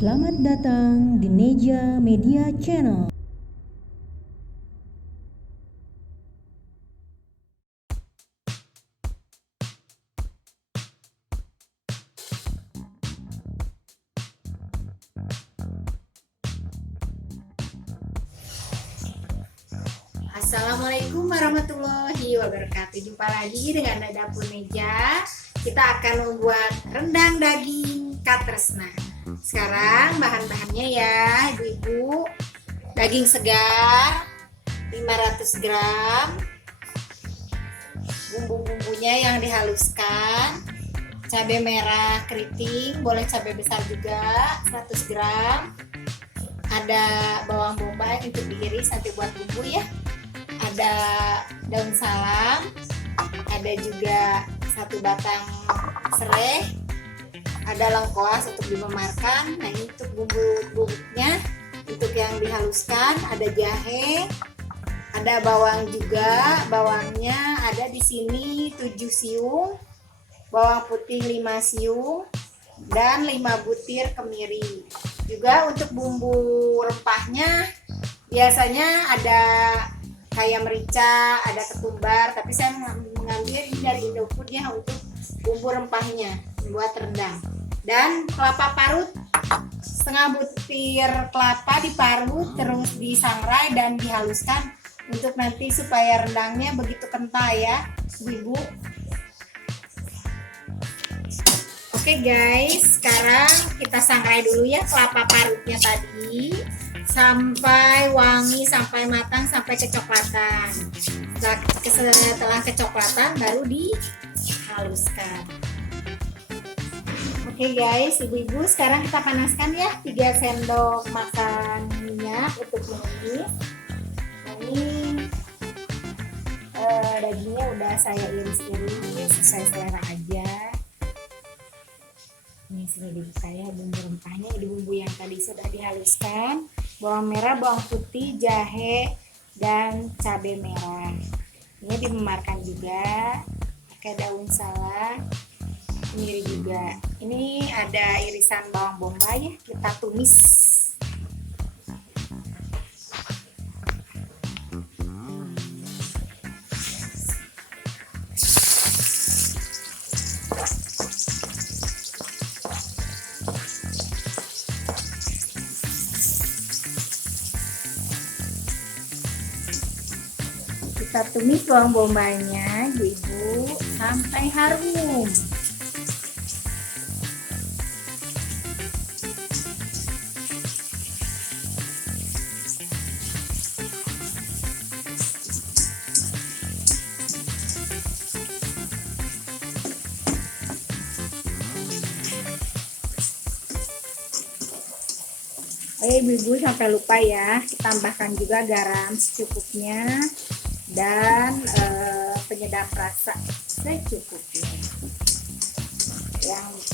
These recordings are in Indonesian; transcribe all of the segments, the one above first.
Selamat datang di Neja Media Channel. Assalamualaikum warahmatullahi wabarakatuh. Jumpa lagi dengan Dapur Neja. Kita akan membuat rendang daging katresna. Sekarang bahan-bahannya ya, ibu-ibu. Daging segar 500 gram. Bumbu-bumbunya yang dihaluskan. Cabai merah keriting, boleh cabai besar juga 100 gram. Ada bawang bombay untuk diiris nanti buat bumbu ya. Ada daun salam, ada juga 1 batang serai, ada lengkuas untuk dimemarkan. Nah, ini untuk bumbu-bumbunya, untuk yang dihaluskan ada jahe, ada bawang juga. Bawangnya ada di sini 7 siung, bawang putih 5 siung, dan 5 butir kemiri. Juga untuk bumbu rempahnya biasanya ada kayak merica, ada ketumbar, tapi saya mengambil ini dari Indofood ya untuk bumbu rempahnya buat rendang. Dan kelapa parut, setengah butir kelapa diparut terus disangrai dan dihaluskan untuk nanti supaya rendangnya begitu kental ya, ibu. Oke guys, sekarang kita sangrai dulu ya kelapa parutnya tadi sampai wangi, sampai matang, sampai kecoklatan. Setelah kecoklatan baru dihaluskan. Oke guys, ibu-ibu, sekarang kita panaskan ya 3 sendok makan minyak untuk menumis. Nah, ini dagingnya udah saya iris-iris sesuai selera aja. Ini sini dibuka ya bumbu rempahnya. Ini bumbu yang tadi sudah dihaluskan, bawang merah, bawang putih, jahe, dan cabai merah. Ini dimemarkan juga pakai daun salam, kemiri juga. Ini ada irisan bawang bombay ya, kita tumis. Kita tumis bawang bombaynya, ibu, sampai harum. Ibu-ibu, sampai lupa ya, tambahkan juga garam secukupnya dan penyedap rasa secukupnya.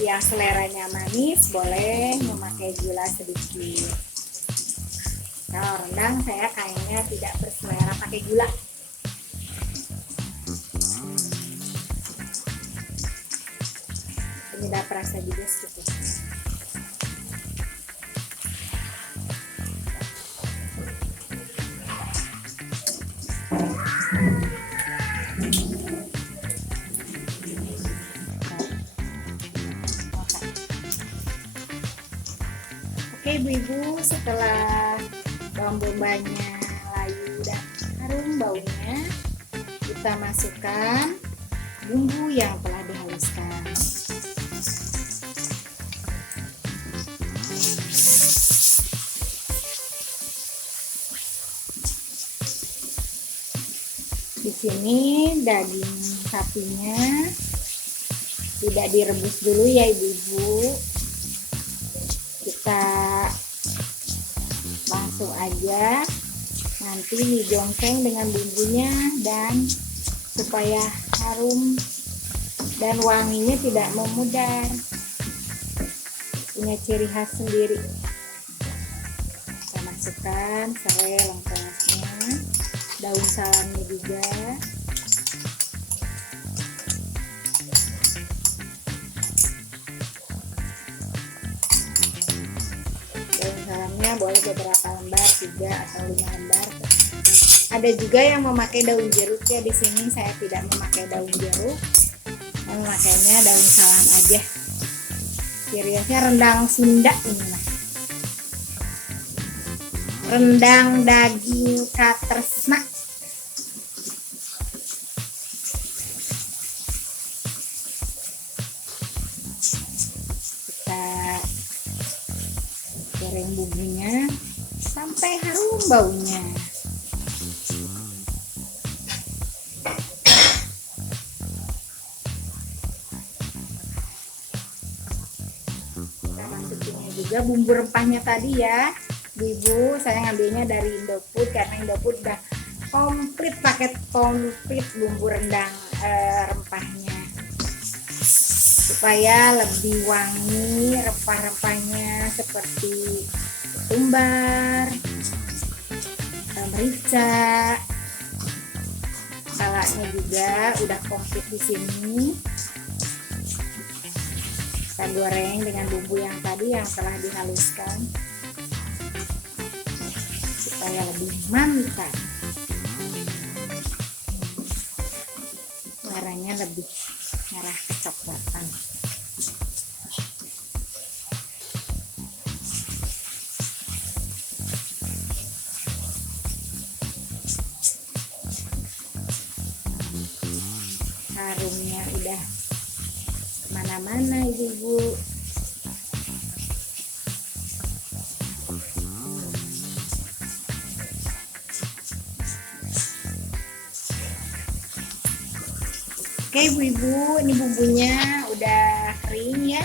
Yang seleranya manis boleh memakai gula sedikit. Kalau rendang saya kayaknya tidak berselera pakai gula. Penyedap rasa juga secukupnya. Oke ibu-ibu, setelah bawang bombaynya layu dan harum baunya, kita masukkan bumbu yang telah dihaluskan. Di sini daging sapinya tidak direbus dulu ya ibu-ibu. Kita langsung aja nanti digongseng dengan bumbunya dan supaya harum dan wanginya tidak memudar, punya ciri khas sendiri. Kita masukkan serai, lengkuasnya, daun salamnya juga. Daun salamnya boleh beberapa lembar, 3 atau 5 lembar. Ada juga yang memakai daun jeruk ya. Di sini saya tidak memakai daun jeruk, saya memakainya daun salam aja. Cirinya rendang Sunda ini mah. Rendang daging katresna. Kita goreng bumbunya sampai harum baunya. Kita masukin juga bumbu rempahnya tadi ya, ibu. Saya ngambilnya dari Indofood karena Indofood udah komplit, paket komplit bumbu rendang rempahnya, supaya lebih wangi. Rempah-rempahnya seperti ketumbar, merica, salaknya juga udah komplit di sini. Kita goreng dengan bumbu yang tadi yang telah dihaluskan supaya lebih mantap, warnanya lebih merah kecoklatan. Harumnya udah mana-mana ibu-ibu. Oke ibu-ibu, ini bumbunya udah kering ya.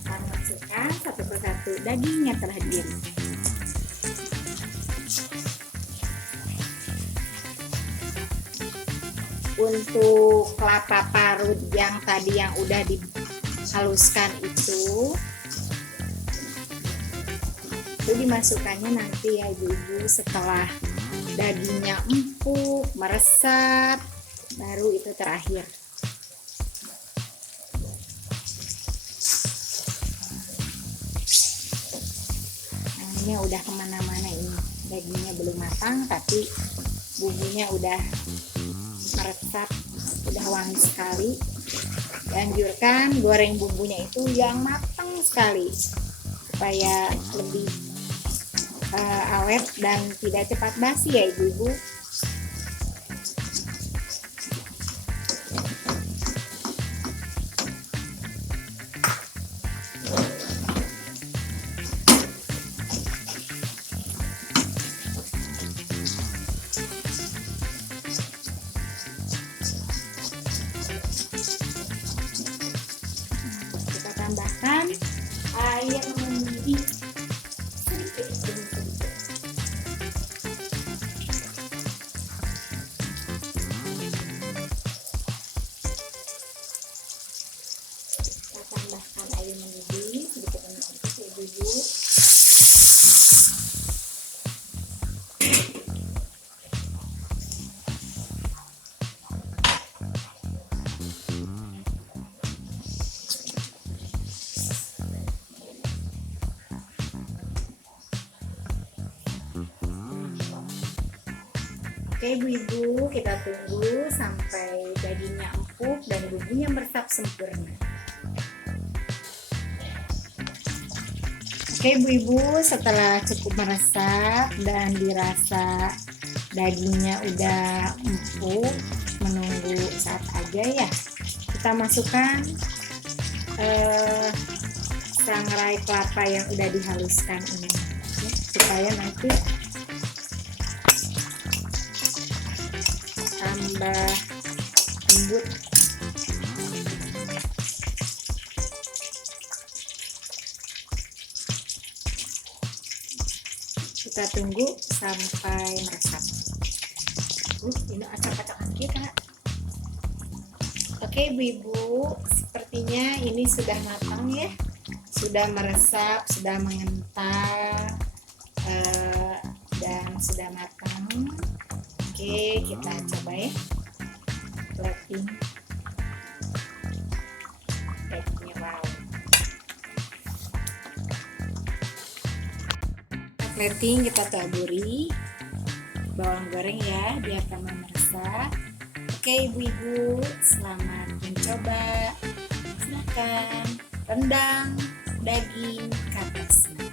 Kita masukkan satu persatu dagingnya telah diiris. Untuk kelapa parut yang tadi yang udah dihaluskan itu dimasukkannya nanti ya ibu-ibu, setelah dagingnya empuk meresap, baru itu terakhir. Nah, ini udah kemana-mana, ini dagingnya belum matang tapi bumbunya udah meresap, udah wangi sekali. Dianjurkan goreng bumbunya itu yang matang sekali supaya lebih awet dan tidak cepat basi ya ibu-ibu. Kita tambahkan air mendidih sedikit demi sedikit. Kita tambahkan air mendidih sedikit demi sedikit ya ibu-ibu. Oke ibu-ibu, kita tunggu sampai dagingnya empuk dan bumbunya meresap sempurna. Oke ibu-ibu, setelah cukup meresap dan dirasa dagingnya udah empuk, menunggu saat aja ya, kita masukkan sangrai kelapa yang udah dihaluskan ini ya, supaya nanti tambah lembut. Kita tunggu sampai meresap. Ini acak-acakan kita. Oke ibu-ibu, sepertinya ini sudah matang ya, sudah meresap, sudah mengental, dan sudah matang. Oke, kita coba ya, plating dagingnya. Wow, Plating kita taburi bawang goreng ya, biarkan meresap. Oke ibu-ibu, selamat mencoba. Silakan rendang daging ke atasnya.